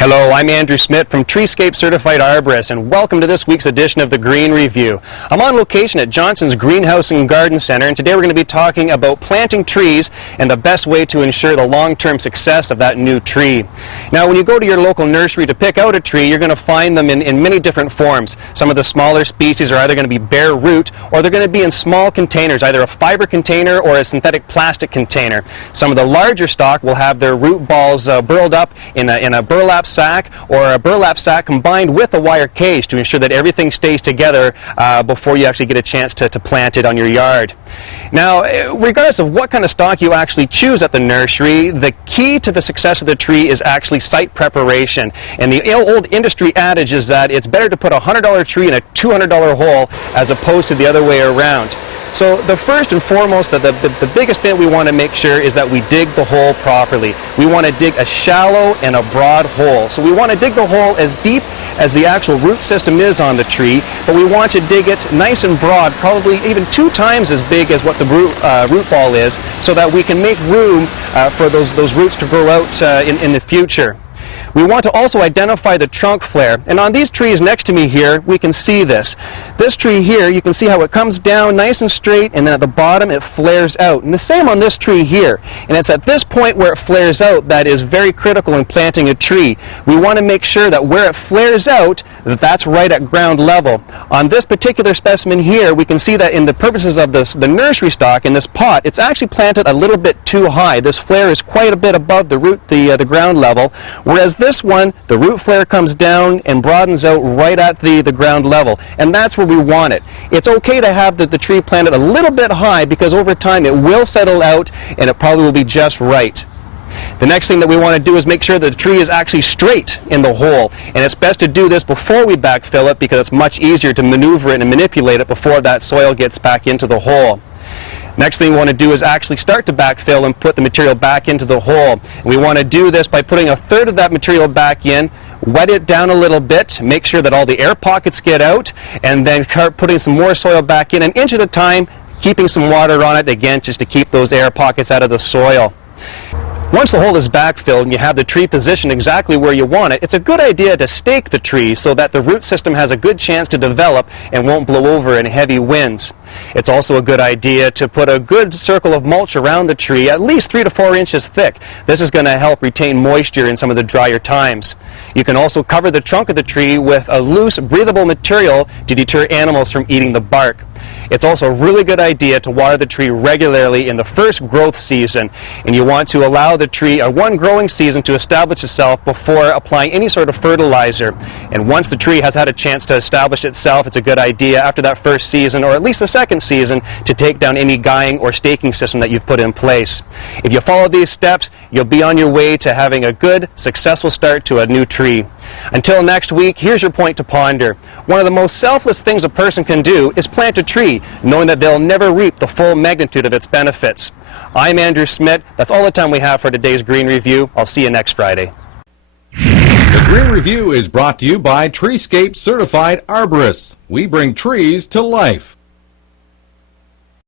Hello, I'm Andrew Smith from Treescape Certified Arborists, and welcome to this week's edition of the Green Review. I'm on location at Johnson's Greenhouse and Garden Center, and today we're going to be talking about planting trees and the best way to ensure the long-term success of that new tree. Now, when you go to your local nursery to pick out a tree, you're going to find them in many different forms. Some of the smaller species are either going to be bare root, or they're going to be in small containers, either a fiber container or a synthetic plastic container. Some of the larger stock will have their root balls burled up in a burlap sack, or a burlap sack combined with a wire cage to ensure that everything stays together before you actually get a chance to plant it on your yard. Now, regardless of what kind of stock you actually choose at the nursery, the key to the success of the tree is actually site preparation. And the old industry adage is that it's better to put a $100 tree in a $200 hole as opposed to the other way around. So the first and foremost, the biggest thing we want to make sure is that we dig the hole properly. We want to dig a shallow and a broad hole. So we want to dig the hole as deep as the actual root system is on the tree, but we want to dig it nice and broad, probably even 2 times as big as what the root ball is, so that we can make room for those roots to grow out in the future. We want to also identify the trunk flare, and on these trees next to me here we can see this. This tree here, you can see how it comes down nice and straight, and then at the bottom it flares out. And the same on this tree here. And it's at this point where it flares out that is very critical in planting a tree. We want to make sure that where it flares out, that's right at ground level. On this particular specimen here, we can see that in the purposes of the nursery stock in this pot, it's actually planted a little bit too high. This flare is quite a bit above the ground level, whereas this one, the root flare comes down and broadens out right at the ground level, and that's where we want it. It's okay to have the tree planted a little bit high, because over time it will settle out and it probably will be just right. The next thing that we want to do is make sure that the tree is actually straight in the hole, and it's best to do this before we backfill it, because it's much easier to maneuver it and manipulate it before that soil gets back into the hole. Next thing we want to do is actually start to backfill and put the material back into the hole. And we want to do this by putting 1/3 of that material back in, wet it down a little bit, make sure that all the air pockets get out, and then start putting some more soil back in, an inch at a time, keeping some water on it, again, just to keep those air pockets out of the soil. Once the hole is backfilled and you have the tree positioned exactly where you want it, it's a good idea to stake the tree so that the root system has a good chance to develop and won't blow over in heavy winds. It's also a good idea to put a good circle of mulch around the tree, at least 3 to 4 inches thick. This is going to help retain moisture in some of the drier times. You can also cover the trunk of the tree with a loose, breathable material to deter animals from eating the bark. It's also a really good idea to water the tree regularly in the first growth season, and you want to allow the tree one growing season to establish itself before applying any sort of fertilizer. And once the tree has had a chance to establish itself, it's a good idea after that first season, or at least the second season, to take down any guying or staking system that you've put in place. If you follow these steps, you'll be on your way to having a good, successful start to a new tree. Until next week, here's your point to ponder. One of the most selfless things a person can do is plant a tree, knowing that they'll never reap the full magnitude of its benefits. I'm Andrew Smith. That's all the time we have for today's Green Review. I'll see you next Friday. The Green Review is brought to you by Treescape Certified Arborists. We bring trees to life.